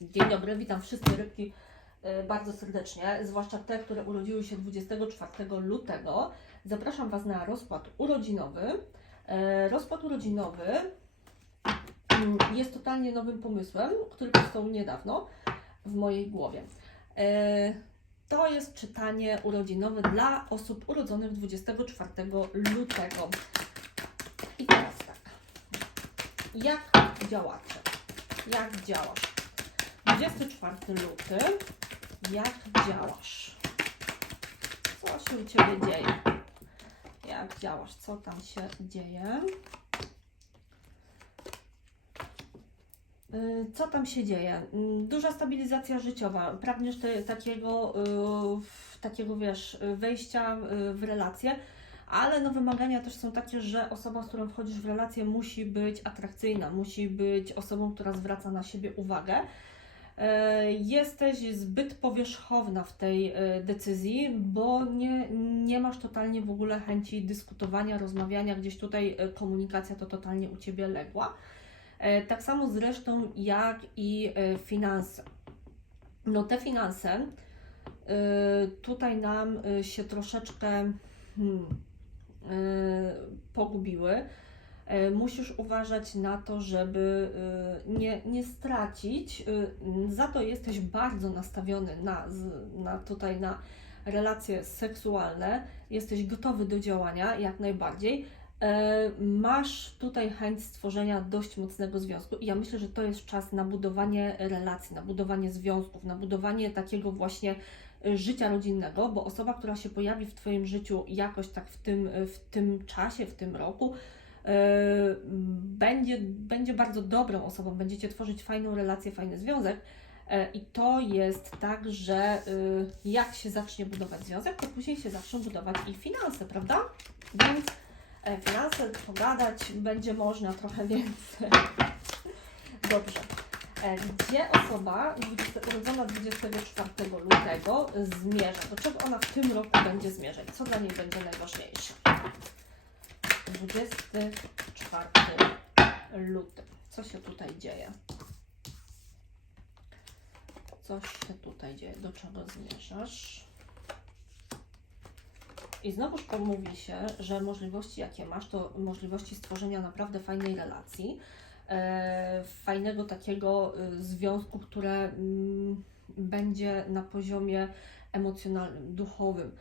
Dzień dobry, witam wszystkie rybki e, bardzo serdecznie, zwłaszcza te, które urodziły się 24 lutego. Zapraszam Was na rozkład urodzinowy. E, Rozkład urodzinowy mm, jest totalnie nowym pomysłem, który powstał niedawno w mojej głowie. E, To jest czytanie urodzinowe dla osób urodzonych 24 lutego. I teraz tak. Jak działacie? Jak działasz? 24 luty. Jak działasz? Co się u Ciebie dzieje? Jak działasz? Co tam się dzieje? Y, Co tam się dzieje? Mm, Duża stabilizacja życiowa. Pragniesz te, takiego, y, takiego, wiesz, wejścia w relacje, ale no wymagania też są takie, że osoba, z którą wchodzisz w relację, musi być atrakcyjna, musi być osobą, która zwraca na siebie uwagę. E, Jesteś zbyt powierzchowna w tej e, decyzji, bo nie, nie masz totalnie w ogóle chęci dyskutowania, rozmawiania, gdzieś tutaj e, komunikacja to totalnie u Ciebie legła. Tak samo zresztą jak i finanse. No te finanse tutaj nam się troszeczkę hmm, pogubiły. E, Musisz uważać na to, żeby e, nie, nie stracić. E, Za to jesteś bardzo nastawiony na, na tutaj na relacje seksualne. Jesteś gotowy do działania jak najbardziej. Masz tutaj chęć stworzenia dość mocnego związku i ja myślę, że to jest czas na budowanie relacji, na budowanie związków, na budowanie takiego właśnie życia rodzinnego, bo osoba, która się pojawi w Twoim życiu jakoś tak w tym, w tym czasie, w tym roku, będzie, będzie bardzo dobrą osobą, będziecie tworzyć fajną relację, fajny związek. E, I to jest tak, że y, jak się zacznie budować związek, to później się zaczną budować i finanse, prawda? Więc e, finanse pogadać będzie można trochę więcej. Dobrze. E, Gdzie osoba 20, urodzona 24 lutego zmierza? Do czego ona w tym roku będzie zmierzać? Co dla niej będzie najważniejsze? 24 luty. Co się tutaj dzieje? Co się tutaj dzieje? Do czego zmierzasz? I znowuż pomówi się, że możliwości, jakie masz, to możliwości stworzenia naprawdę fajnej relacji, e, fajnego takiego e, związku, które mm, będzie na poziomie emocjonalnym, duchowym,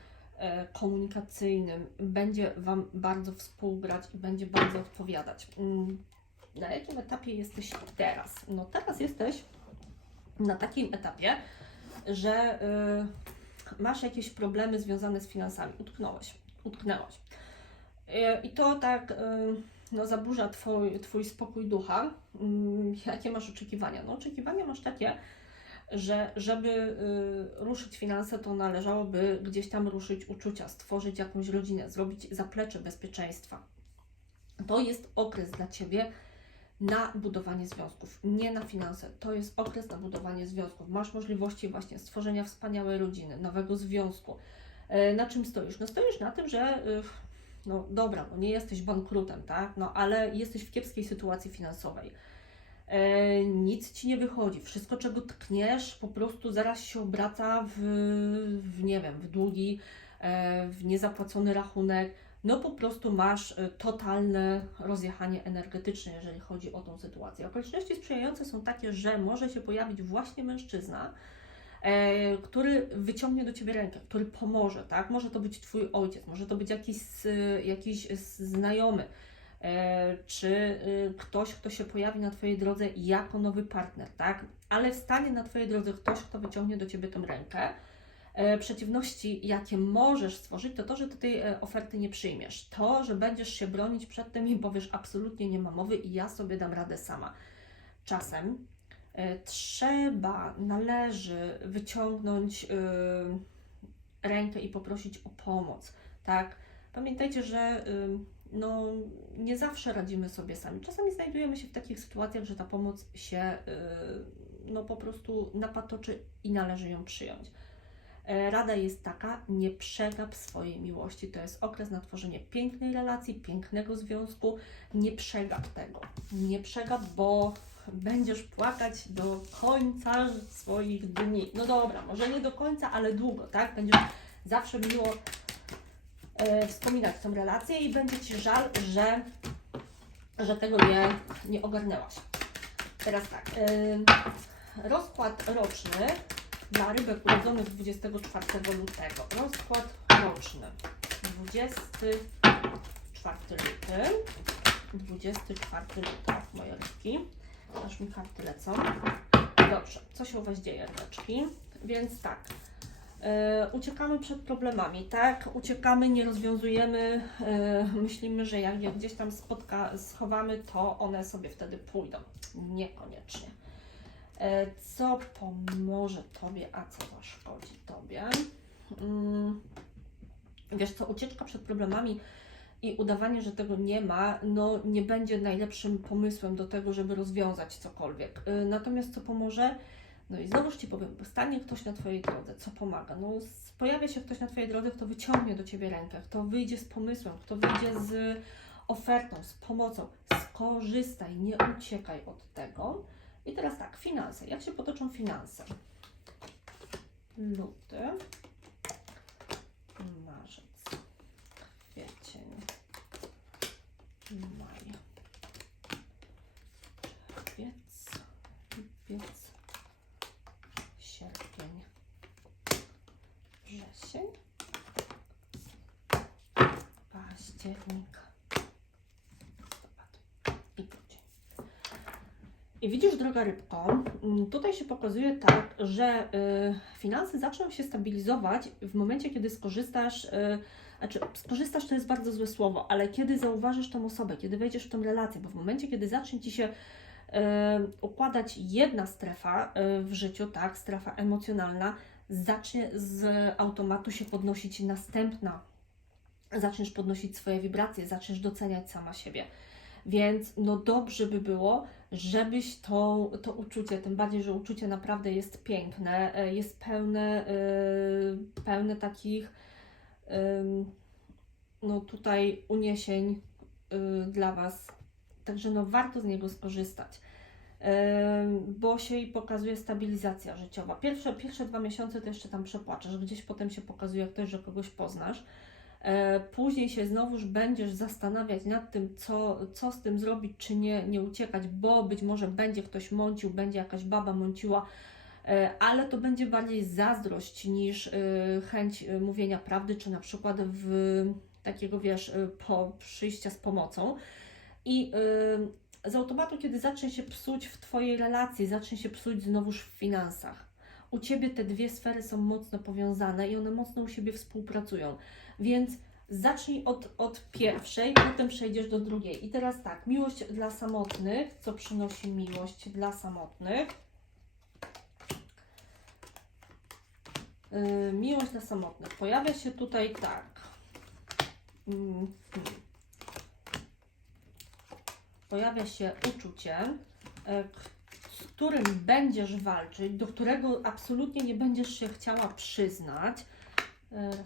komunikacyjnym, będzie Wam bardzo współgrać i będzie bardzo odpowiadać. Mm, Na jakim etapie jesteś teraz? No teraz jesteś na takim etapie, że y, masz jakieś problemy związane z finansami. Utknąłeś, utknęłaś. Y, I to tak y, no, zaburza twój, twój spokój ducha. Mm, Jakie masz oczekiwania? No, oczekiwania masz takie, że żeby y, ruszyć finanse, to należałoby gdzieś tam ruszyć uczucia, stworzyć jakąś rodzinę, zrobić zaplecze bezpieczeństwa. To jest okres dla Ciebie na budowanie związków, nie na finanse. To jest okres na budowanie związków. Masz możliwości właśnie stworzenia wspaniałej rodziny, nowego związku. E, Na czym stoisz? No stoisz na tym, że y, no dobra, no nie jesteś bankrutem, tak? No ale jesteś w kiepskiej sytuacji finansowej. E, nic ci nie wychodzi. Wszystko, czego tkniesz, po prostu zaraz się obraca w, w nie wiem, w długi, e, w niezapłacony rachunek. No po prostu masz e, totalne rozjechanie energetyczne, jeżeli chodzi o tą sytuację. Okoliczności sprzyjające są takie, że może się pojawić właśnie mężczyzna, który wyciągnie do Ciebie rękę, który pomoże, tak? Może to być Twój ojciec, może to być jakiś, jakiś znajomy, czy y, ktoś, kto się pojawi na Twojej drodze jako nowy partner, tak? Ale wstanie na Twojej drodze ktoś, kto wyciągnie do Ciebie tą rękę. E, Przeciwności, jakie możesz stworzyć, to to, że Ty tej e, oferty nie przyjmiesz. To, że będziesz się bronić przed tym i powiesz absolutnie nie ma mowy i ja sobie dam radę sama. Czasem e, trzeba, należy wyciągnąć y, rękę i poprosić o pomoc, tak? Pamiętajcie, że y, no, nie zawsze radzimy sobie sami. Czasami znajdujemy się w takich sytuacjach, że ta pomoc się y, no, po prostu napatoczy i należy ją przyjąć. E, Rada jest taka, nie przegap swojej miłości. To jest okres na tworzenie pięknej relacji, pięknego związku. Nie przegap tego. Nie przegap, bo będziesz płakać do końca swoich dni. No dobra, może nie do końca, ale długo, tak? Będziesz zawsze miło wspominać tą relację i będzie Ci żal, że, że tego nie, nie ogarnęłaś. Teraz tak, e, rozkład roczny dla rybek urodzonych 24 lutego. Rozkład roczny. 24 luty. 24 luty, moje rybki. Aż mi karty lecą. Dobrze, co się u Was dzieje, rybeczki? Więc tak, e, uciekamy przed problemami, tak? Uciekamy, nie rozwiązujemy, e, myślimy, że jak je gdzieś tam spotka, schowamy, to one sobie wtedy pójdą. Niekoniecznie. E, co pomoże Tobie, a co zaszkodzi Tobie? Mm, wiesz co, ucieczka przed problemami i udawanie, że tego nie ma, no nie będzie najlepszym pomysłem do tego, żeby rozwiązać cokolwiek. Natomiast co pomoże? No i znowuż Ci powiem, stanie ktoś na Twojej drodze, co pomaga? No pojawia się ktoś na Twojej drodze, kto wyciągnie do Ciebie rękę, kto wyjdzie z pomysłem, kto wyjdzie z ofertą, z pomocą. Skorzystaj, nie uciekaj od tego. I teraz tak, finanse. Jak się potoczą finanse? Luty, marzec, kwiecień, maj, czerwiec, lipiec, i widzisz, droga rybko, tutaj się pokazuje tak, że y, finanse zaczną się stabilizować w momencie, kiedy skorzystasz, y, znaczy skorzystasz to jest bardzo złe słowo, ale kiedy zauważysz tą osobę, kiedy wejdziesz w tą relację, bo w momencie, kiedy zacznie Ci się y, układać jedna strefa y, w życiu, tak, strefa emocjonalna, zacznie z automatu się podnosić następna. Zaczniesz podnosić swoje wibracje, zaczniesz doceniać sama siebie. Więc no dobrze by było, żebyś to, to uczucie, tym bardziej, że uczucie naprawdę jest piękne, e, jest pełne, e, pełne takich em, no tutaj uniesień y, dla Was. Także no warto z niego skorzystać. Em, Bo się i pokazuje stabilizacja życiowa. Pierwsze, pierwsze dwa miesiące to jeszcze tam przepłaczesz, gdzieś potem się pokazuje jak też, że kogoś poznasz. E, Później się znowuż będziesz zastanawiać nad tym, co, co z tym zrobić, czy nie, nie uciekać, bo być może będzie ktoś mącił, będzie jakaś baba mąciła, e, ale to będzie bardziej zazdrość niż e, chęć mówienia prawdy, czy na przykład w takiego, wiesz, po przyjścia z pomocą. I z automatu, kiedy zacznie się psuć w Twojej relacji, zacznie się psuć znowuż w finansach. U Ciebie te dwie sfery są mocno powiązane i one mocno u siebie współpracują. Więc zacznij od, od pierwszej, potem przejdziesz do drugiej. I teraz tak, miłość dla samotnych. Co przynosi miłość dla samotnych? Yy, miłość dla samotnych. Pojawia się tutaj tak. Hmm. Pojawia się uczucie, e, z którym będziesz walczyć, do którego absolutnie nie będziesz się chciała przyznać. E, Raz,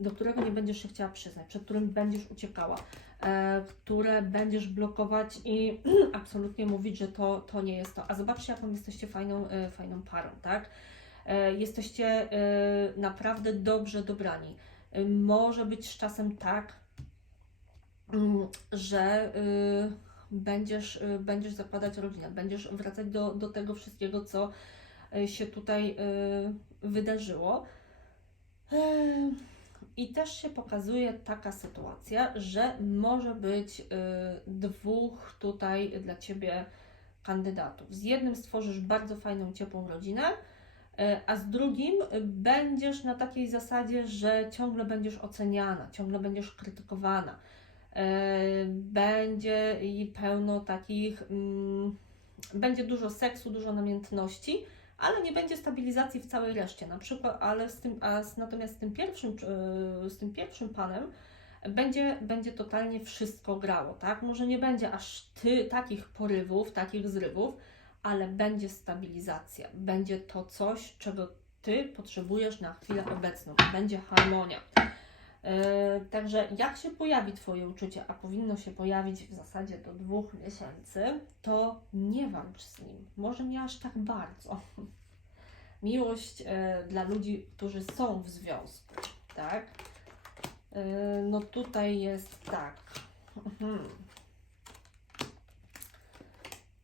do którego nie będziesz się chciała przyznać, przed którym będziesz uciekała, e, które będziesz blokować i absolutnie mówić, że to, to nie jest to. A zobaczcie, jaką jesteście fajną, e, fajną parą, tak? E, jesteście naprawdę dobrze dobrani. Może być z czasem tak, mm, że będziesz, będziesz zakładać rodzinę, będziesz wracać do, do tego wszystkiego, co się tutaj wydarzyło. I też się pokazuje taka sytuacja, że może być y, dwóch tutaj dla Ciebie kandydatów. Z jednym stworzysz bardzo fajną, ciepłą rodzinę, y, a z drugim będziesz na takiej zasadzie, że ciągle będziesz oceniana, ciągle będziesz krytykowana. Y, Będzie pełno takich, mm, będzie dużo seksu, dużo namiętności, ale nie będzie stabilizacji w całej reszcie. Na przykład, ale z tym, a z, natomiast z tym pierwszym, yy, z tym pierwszym panem będzie, będzie totalnie wszystko grało, tak? Może nie będzie aż ty takich porywów, takich zrywów, ale będzie stabilizacja. Będzie to coś, czego ty potrzebujesz na chwilę obecną. Będzie harmonia. E, Także jak się pojawi Twoje uczucie, a powinno się pojawić w zasadzie do dwóch miesięcy, to nie walcz z nim. Może nie aż tak bardzo. Miłość e, dla ludzi, którzy są w związku, tak? E, No tutaj jest tak.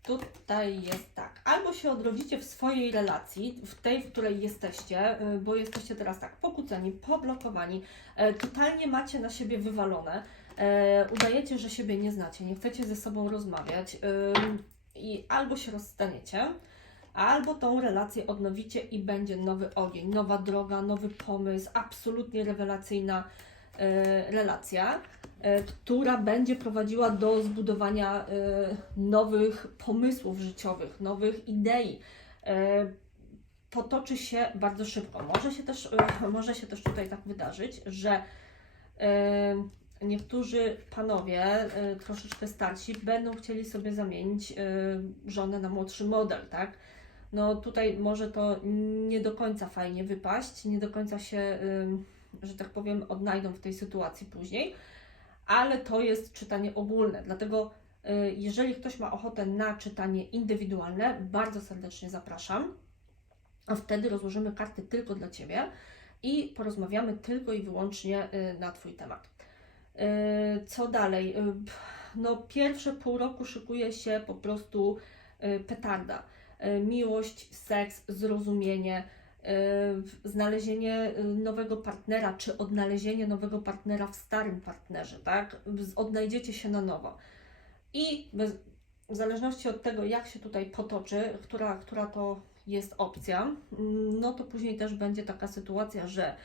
Tutaj jest tak. Albo się odrodzicie w swojej relacji, w tej, w której jesteście, y, bo jesteście teraz tak pokłóceni, poblokowani, e, totalnie macie na siebie wywalone, e, udajecie, że siebie nie znacie, nie chcecie ze sobą rozmawiać i albo się rozstaniecie, albo tą relację odnowicie i będzie nowy ogień, nowa droga, nowy pomysł, absolutnie rewelacyjna relacja która będzie prowadziła do zbudowania e, nowych pomysłów życiowych, nowych idei. E, Potoczy się bardzo szybko. Może się też, e, może się też tutaj tak wydarzyć, że e, niektórzy panowie, e, troszeczkę starsi, będą chcieli sobie zamienić e, żonę na młodszy model, tak? No tutaj może to nie do końca fajnie wypaść, nie do końca się, e, że tak powiem, odnajdą w tej sytuacji później ale to jest czytanie ogólne. Dlatego, y, jeżeli ktoś ma ochotę na czytanie indywidualne, bardzo serdecznie zapraszam. A wtedy rozłożymy karty tylko dla Ciebie i porozmawiamy tylko i wyłącznie y, na Twój temat. Y, Co dalej? No, pierwsze pół roku szykuje się po prostu petarda. Miłość, seks, zrozumienie, znalezienie y, nowego partnera, czy odnalezienie nowego partnera w starym partnerze, tak? Odnajdziecie się na nowo. I bez, w zależności od tego, jak się tutaj potoczy, która, która to jest opcja, mm, no to później też będzie taka sytuacja, że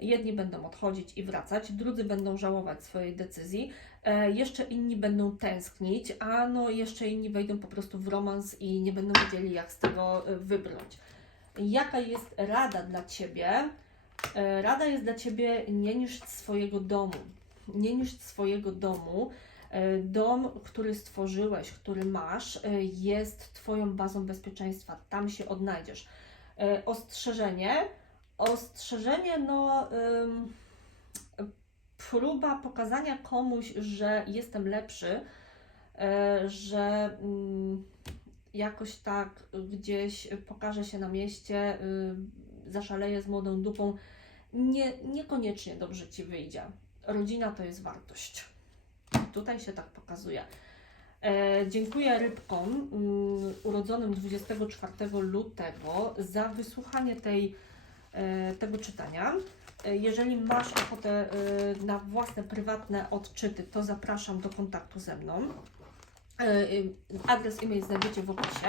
jedni będą odchodzić i wracać, drudzy będą żałować swojej decyzji, e, jeszcze inni będą tęsknić, a no jeszcze inni wejdą po prostu w romans i nie będą wiedzieli, jak z tego e, wybrnąć. Jaka jest rada dla Ciebie? E, Rada jest dla Ciebie nie niszcz swojego domu. Nie niszcz swojego domu. E, Dom, który stworzyłeś, który masz, e, jest Twoją bazą bezpieczeństwa. Tam się odnajdziesz. Ostrzeżenie. Ostrzeżenie, no. próba pokazania komuś, że jestem lepszy, że mm, jakoś tak gdzieś pokaże się na mieście, y, zaszaleje z młodą dupą, nie, niekoniecznie dobrze Ci wyjdzie. Rodzina to jest wartość. Tutaj się tak pokazuje. E, dziękuję rybkom mm, urodzonym 24 lutego za wysłuchanie tej, e, tego czytania. E, Jeżeli masz ochotę e, na własne prywatne odczyty, to zapraszam do kontaktu ze mną. E, e, Adres e-mail znajdziecie w opisie.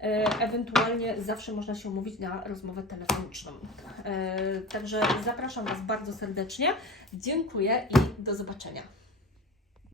E, Ewentualnie zawsze można się umówić na rozmowę telefoniczną. E, Także zapraszam Was bardzo serdecznie. Dziękuję i do zobaczenia.